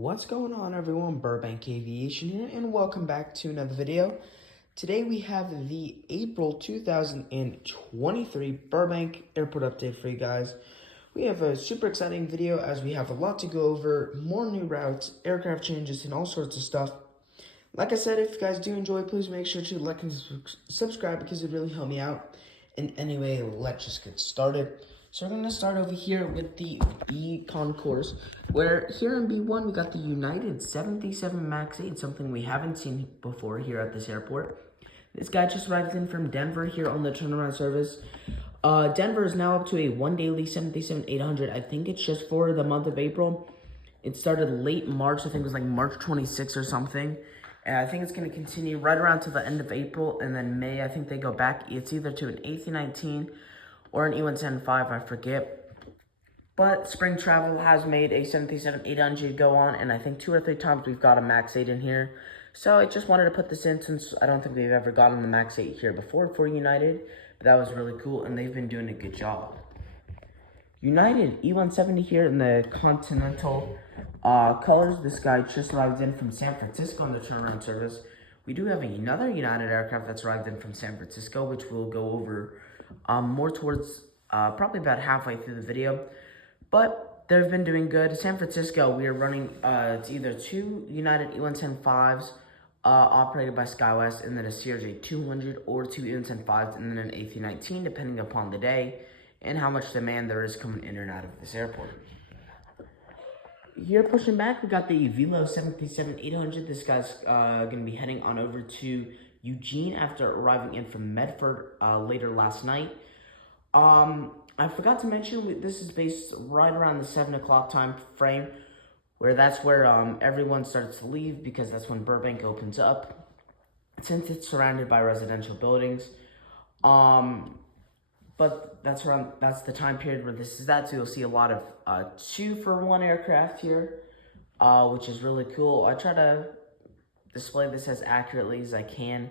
What's going on, everyone? Burbank Aviation here, and welcome back to another video. Today we have the April 2023 Burbank Airport update for you guys. We have a super exciting video as we have a lot to go over, more new routes, aircraft changes, and all sorts of stuff. Like I said, if you guys do enjoy, please make sure to like and subscribe because it really helped me out. And anyway, let's just get started. So we're going to start over here with the B concourse, where here in B1 we got the United 737 MAX 8, something we haven't seen before here at this airport. This guy just arrived in from Denver here on the turnaround service. Denver is now up to a one daily 737-800. I think it's just for the month of April. It started late March, I think it was like March 26th or something. And I think it's going to continue right around to the end of April, and then May, I think they go back. It's either to an A319 or an E175, I forget. But spring travel has made a 737-800 go on, and I think 2 or 3 times we've got a MAX 8 in here. So I just wanted to put this in since I don't think we've ever gotten the MAX 8 here before for United. But that was really cool, and they've been doing a good job. United E170 here in the Continental colors. This guy just arrived in from San Francisco on the turnaround service. We do have another United aircraft that's arrived in from San Francisco, which we'll go over more towards probably about halfway through the video. But they've been doing good. San Francisco, we are running it's either 2 United E175s operated by SkyWest, and then a CRJ 200, or 2 E175s, and then an A319, depending upon the day and how much demand there is coming in and out of this airport. Here, pushing back, we got the Avelo 737-800. This guy's going to be heading on over to Eugene after arriving in from Medford later last night. I forgot to mention, this is based right around the 7 o'clock time frame, where that's where everyone starts to leave, because that's when Burbank opens up, since it's surrounded by residential buildings. But that's the time period where this is at, so you'll see a lot of 2-for-1 aircraft here, which is really cool. I try to display this as accurately as I can,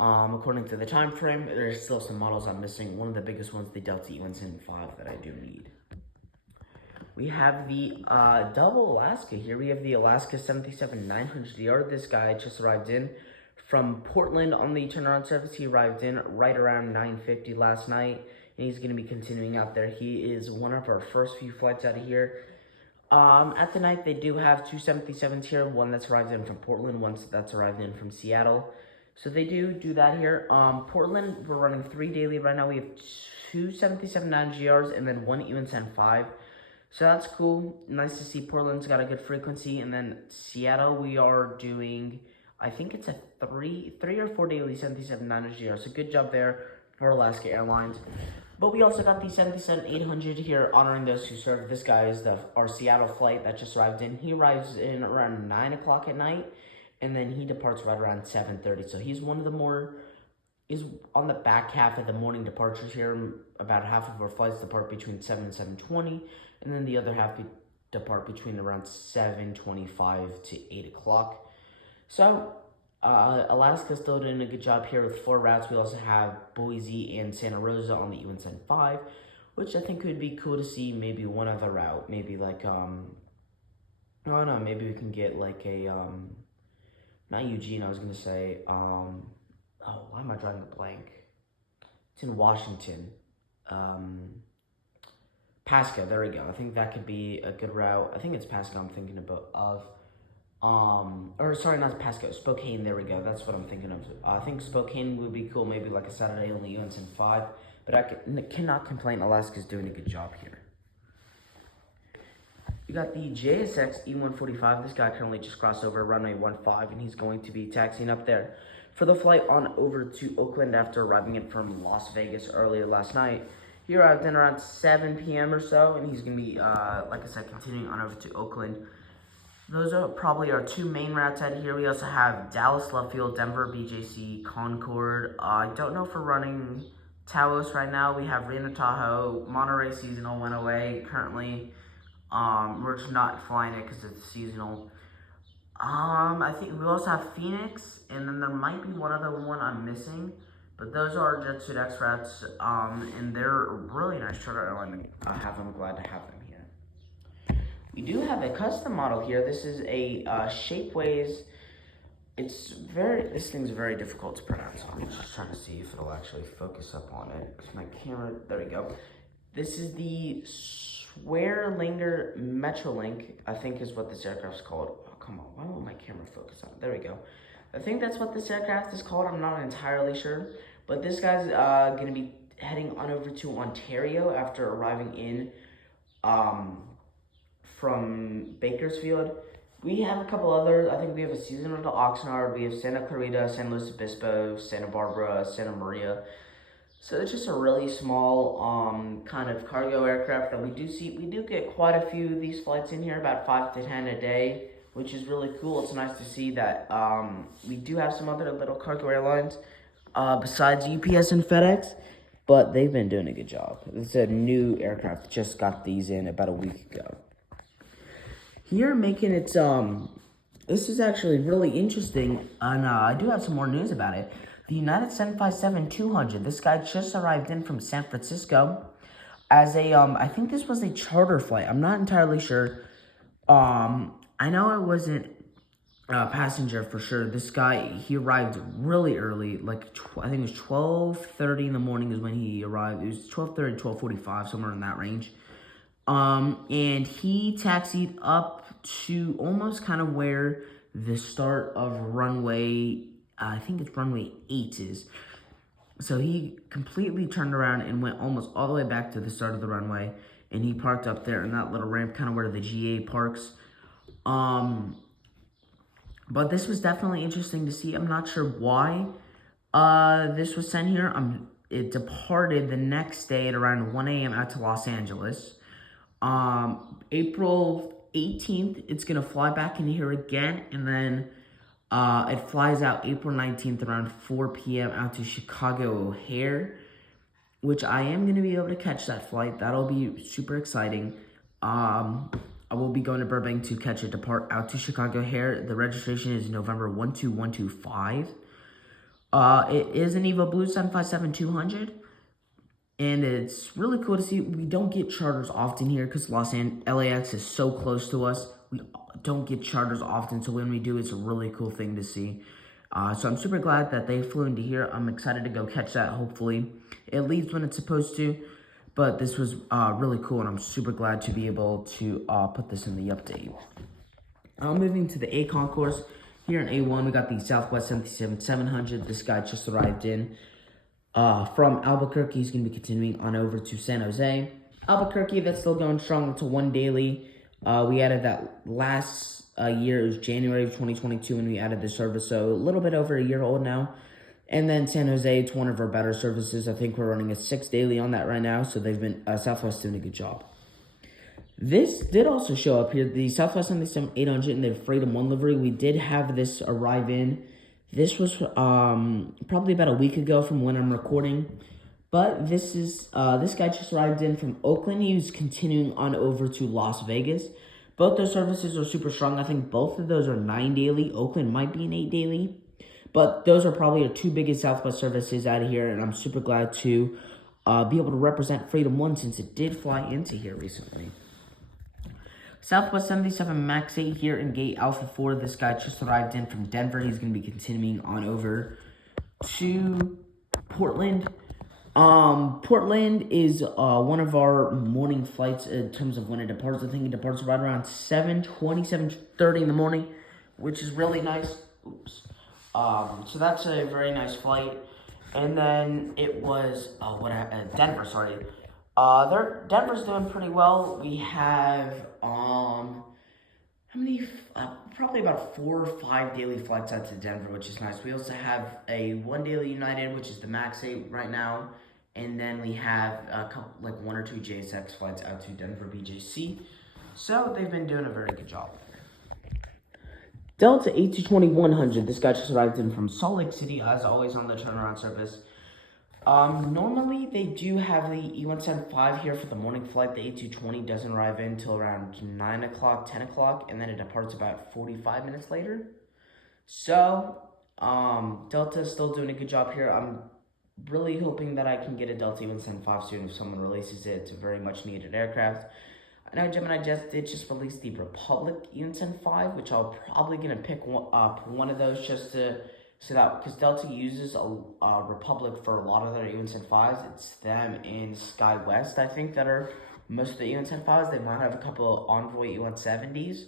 according to the time frame. There's still some models I'm missing. One of the biggest ones, the Delta E175, that I do need. We have the double Alaska here. We have the Alaska 737-900ER. This guy just arrived in from Portland on the turnaround service. He arrived in right around 9:50 last night, and he's going to be continuing out there. He is one of our first few flights out of here. At the night, they do have 2 737s here, one that's arrived in from Portland, one that's arrived in from Seattle. So they do that here. Portland, we're running 3 daily right now. We have 2 737-900ERs and then 1 E175. So that's cool. Nice to see Portland's got a good frequency. And then Seattle, we are doing, I think it's a 3 or 4 daily 737-900ER. So good job there for Alaska Airlines. But we also got the 737-800 here, honoring those who served. This guy is our Seattle flight that just arrived in. He arrives in around 9 o'clock at night, and then he departs right around 7:30. So he's one of the is on the back half of the morning departures here. About half of our flights depart between 7 and 7:20, and then the other half depart between around 7:25 to 8 o'clock. So Alaska's still doing a good job here with 4 routes. We also have Boise and Santa Rosa on the E175, which I think would be cool to see. Maybe one other route, maybe like maybe we can get like a not Eugene, I was gonna say why am I drawing a blank? It's in Washington. Pasco, there we go. I think that could be a good route. I think it's Pasco I'm thinking of. Or sorry, not Pasco, Spokane, there we go. That's what I'm thinking of. I think Spokane would be cool, maybe like a Saturday only E175. But I cannot complain. Alaska's doing a good job here. We got the JSX E145. This guy currently just crossed over runway 15, and he's going to be taxiing up there for the flight on over to Oakland after arriving in from Las Vegas earlier last night. He arrived in around 7 p.m. or so, and he's going to be, like I said, continuing on over to Oakland. Those are probably our 2 main routes out of here. We also have Dallas, Love Field, Denver, BJC, Concord. I don't know if we're running Taos right now. We have Reno Tahoe. Monterey seasonal went away currently. We're just not flying it because it's seasonal. I think we also have Phoenix, and then there might be one other one I'm missing. But those are our Jet Suit X routes, and they're really nice charter airline to have them. Glad to have them here. We do have a custom model here. This is a Shapeways. This thing's very difficult to pronounce. I'm just trying to see if it'll actually focus up on it. Because my camera, there we go. This is the Swearlinger Metrolink, I think is what this aircraft's called. Oh, come on, why won't my camera focus on it? There we go. I think that's what this aircraft is called. I'm not entirely sure. But this guy's gonna be heading on over to Ontario after arriving in from Bakersfield. We have a couple other, I think we have a season rental Oxnard, we have Santa Clarita, San Luis Obispo, Santa Barbara, Santa Maria. So it's just a really small kind of cargo aircraft that we do get quite a few of these flights in here, about 5 to 10 a day, which is really cool. It's nice to see that we do have some other little cargo airlines besides UPS and FedEx, but they've been doing a good job. It's a new aircraft, just got these in about a week ago. Here making its, this is actually really interesting, and I do have some more news about it. The United 757-200, this guy just arrived in from San Francisco as a, I think this was a charter flight. I'm not entirely sure. I know it wasn't a passenger for sure. This guy, he arrived really early, like, I think it was 12:30 in the morning is when he arrived. It was 12:30, 12:45, somewhere in that range. And he taxied up to almost kind of where the start of runway, I think it's runway 8 is. So he completely turned around and went almost all the way back to the start of the runway. And he parked up there in that little ramp, kind of where the GA parks. But this was definitely interesting to see. I'm not sure why this was sent here. It departed the next day at around 1 a.m. out to Los Angeles. April 18th, it's going to fly back in here again, and then it flies out April 19th around 4 p.m. out to Chicago O'Hare, which I am going to be able to catch that flight. That'll be super exciting. I will be going to Burbank to catch a depart out to Chicago O'Hare. The registration is November 12125. It is an Evo Blue 757-200. And it's really cool to see. We don't get charters often here because LAX is so close to us. We don't get charters often, so when we do, it's a really cool thing to see. So I'm super glad that they flew into here. I'm excited to go catch that, hopefully. It leaves when it's supposed to, but this was really cool, and I'm super glad to be able to put this in the update. Moving to the A concourse. Here in A1, we got the Southwest 77-700. This guy just arrived in. From Albuquerque, he's going to be continuing on over to San Jose. Albuquerque, that's still going strong to 1 daily. We added that last year. It was January of 2022 when we added the service, so a little bit over a year old now. And then San Jose, it's one of our better services. I think we're running a 6 daily on that right now, so they've been, Southwest doing a good job. This did also show up here, the Southwest 77-800 in the Freedom 1 livery. We did have this arrive in. This was probably about a week ago from when I'm recording, but this guy just arrived in from Oakland. He was continuing on over to Las Vegas. Both those services are super strong. I think both of those are 9 daily. Oakland might be an 8 daily, but those are probably our 2 biggest Southwest services out of here, and I'm super glad to be able to represent Freedom 1 since it did fly into here recently. Southwest 77 Max 8 here in gate Alpha 4. This guy just arrived in from Denver. He's going to be continuing on over to Portland. Portland is one of our morning flights in terms of when it departs. I think it departs right around 7:20, 7:30 in the morning, which is really nice. Oops. So that's a very nice flight. And then it was, Denver, sorry. Denver's doing pretty well. We have, probably about 4 or 5 daily flights out to Denver, which is nice. We also have a 1 daily United, which is the Max 8 right now. And then we have a couple, like 1 or 2 JSX flights out to Denver BJC. So they've been doing a very good job. Delta 8-220-100. This guy just arrived in from Salt Lake City, as always on the turnaround service. Normally they do have the E175 here for the morning flight. The 8220 doesn't arrive in until around 9 o'clock, 10 o'clock, and then it departs about 45 minutes later. So, Delta's still doing a good job here. I'm really hoping that I can get a Delta E175 soon if someone releases it. It's a very much needed aircraft. I know Gemini did just release the Republic Unison 5, which I'll probably gonna pick up one of those just to so that because Delta uses a Republic for a lot of their Unison 5s. It's them and SkyWest, I think, that are most of the Unison 5s. They might have a couple of Envoy UN70s.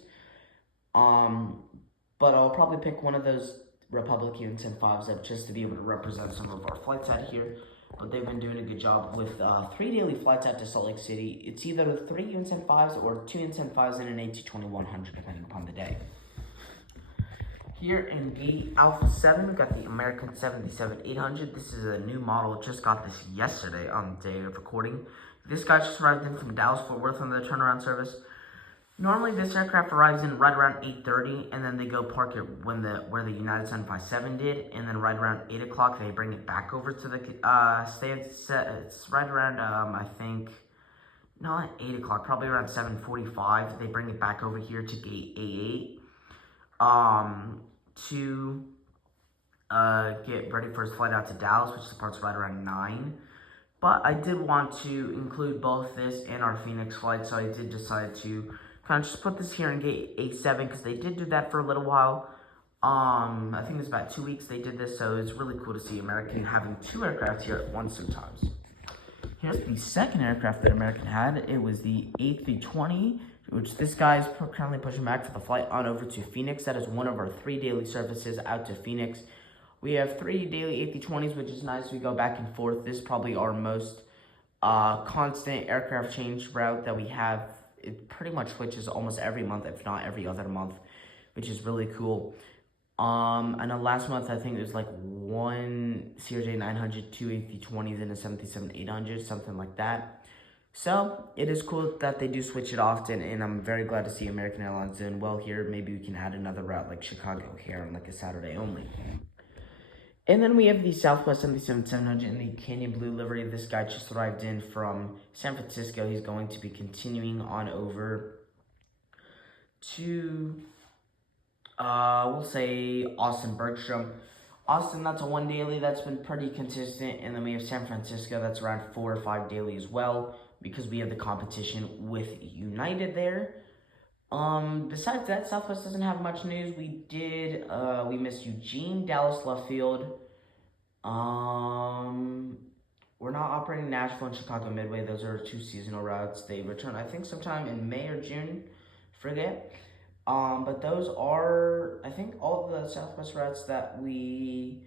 But I'll probably pick one of those Republic Unison 5s up just to be able to represent some of our flights out here. But they've been doing a good job with 3 daily flights out to Salt Lake City. It's either 3 Unison 5s or 2 Unison 5s and an A220-100 depending upon the day. Here in Gate Alpha 7, we got the American 77-800. This is a new model. Just got this yesterday on the day of recording. This guy just arrived in from Dallas-Fort Worth on the turnaround service. Normally, this aircraft arrives in right around 8:30, and then they go park it where the United 757 did, and then right around 8 o'clock, they bring it back over to the stand. It's right around, I think, not 8 o'clock, probably around 7:45. They bring it back over here to Gate A8 to get ready for his flight out to Dallas, which departs right around 9. But I did want to include both this and our Phoenix flight, so I did decide to kind of just put this here in Gate A7 because they did do that for a little while. I think it was about 2 weeks they did this, so it's really cool to see American having 2 aircraft here at once sometimes. Here's the second aircraft that American had. It was the A320, which this guy is currently pushing back for the flight on over to Phoenix. That is one of our 3 daily services out to Phoenix. We have 3 daily A320s, which is nice. We go back and forth. This is probably our most constant aircraft change route that we have. It pretty much switches almost every month, if not every other month, which is really cool. I know last month I think it was like 1 CRJ900, 2 A320s, and a 737-800, something like that. So it is cool that they do switch it often, and I'm very glad to see American Airlines doing well here. Maybe we can add another route like Chicago here on like a Saturday only. And then we have the Southwest 77-700 in the Canyon Blue livery. This guy just arrived in from San Francisco. He's going to be continuing on over to, we'll say Austin Bergstrom. Austin, that's a 1 daily. That's been pretty consistent. And then we have San Francisco. That's around 4 or 5 daily as well because we have the competition with United there. Besides that, Southwest doesn't have much news. We missed Eugene, Dallas, left field. We're not operating Nashville and Chicago Midway. Those are 2 seasonal routes. They return, I think, sometime in May or June. Forget. But those are, I think, all the Southwest routes that we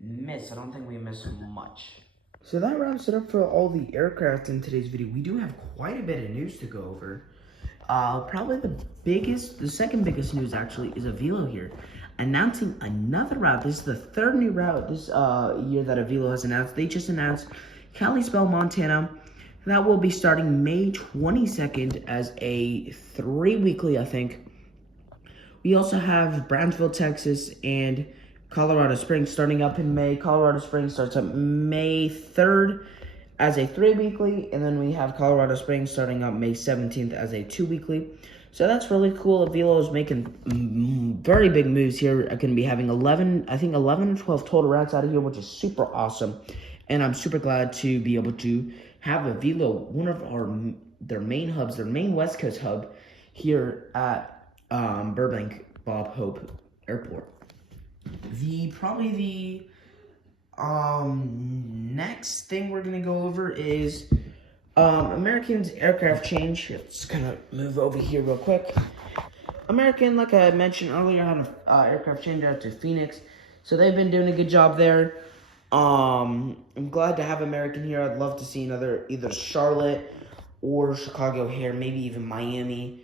miss. I don't think we miss much. So that wraps it up for all the aircraft in today's video. We do have quite a bit of news to go over. Probably the second biggest news actually is Avelo here, announcing another route. This is the 3rd new route this year that Avelo has announced. They just announced Kalispell, Montana. That will be starting May 22nd as a 3-weekly, I think. We also have Brownsville, Texas, and Colorado Springs starting up in May. Colorado Springs starts up May 3rd. As a 3-weekly, and then we have Colorado Springs starting up May 17th as a 2-weekly. So that's really cool. Avelo is making very big moves here. I can be having 11 or 12 total routes out of here, which is super awesome. And I'm super glad to be able to have Avelo, one of their main hubs, their main West Coast hub here at Burbank Bob Hope Airport. Next thing we're gonna go over is American's aircraft change. Let's kind of move over here real quick. American, like I mentioned earlier, had an aircraft change out to Phoenix, so they've been doing a good job there. I'm glad to have American here. I'd love to see another either Charlotte or Chicago here, maybe even Miami.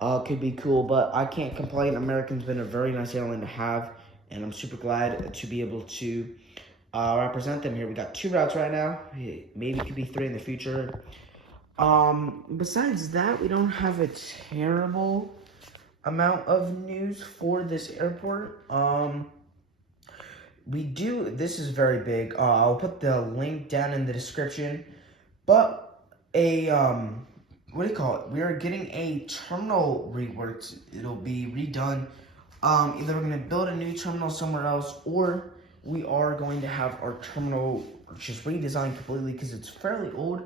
Could be cool, but I can't complain. American's been a very nice airline to have, and I'm super glad to be able to represent them here. We got 2 routes right now. Maybe it could be 3 in the future. Besides that, we don't have a terrible amount of news for this airport. This is very big. I'll put the link down in the description. But what do you call it? We are getting a terminal reworked. It'll be redone. Either we're gonna build a new terminal somewhere else, or we are going to have our terminal just redesigned completely because it's fairly old.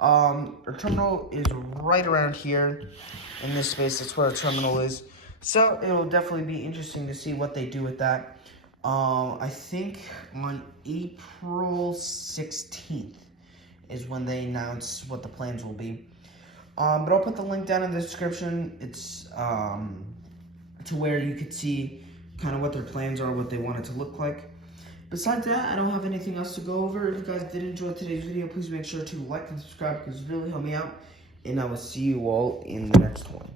Our terminal is right around here in this space. That's where our terminal is. So it'll definitely be interesting to see what they do with that. I think on April 16th is when they announce what the plans will be. But I'll put the link down in the description. It's to where you could see kind of what their plans are, what they want it to look like. Besides that, I don't have anything else to go over. If you guys did enjoy today's video, please make sure to like and subscribe because it really helped me out. And I will see you all in the next one.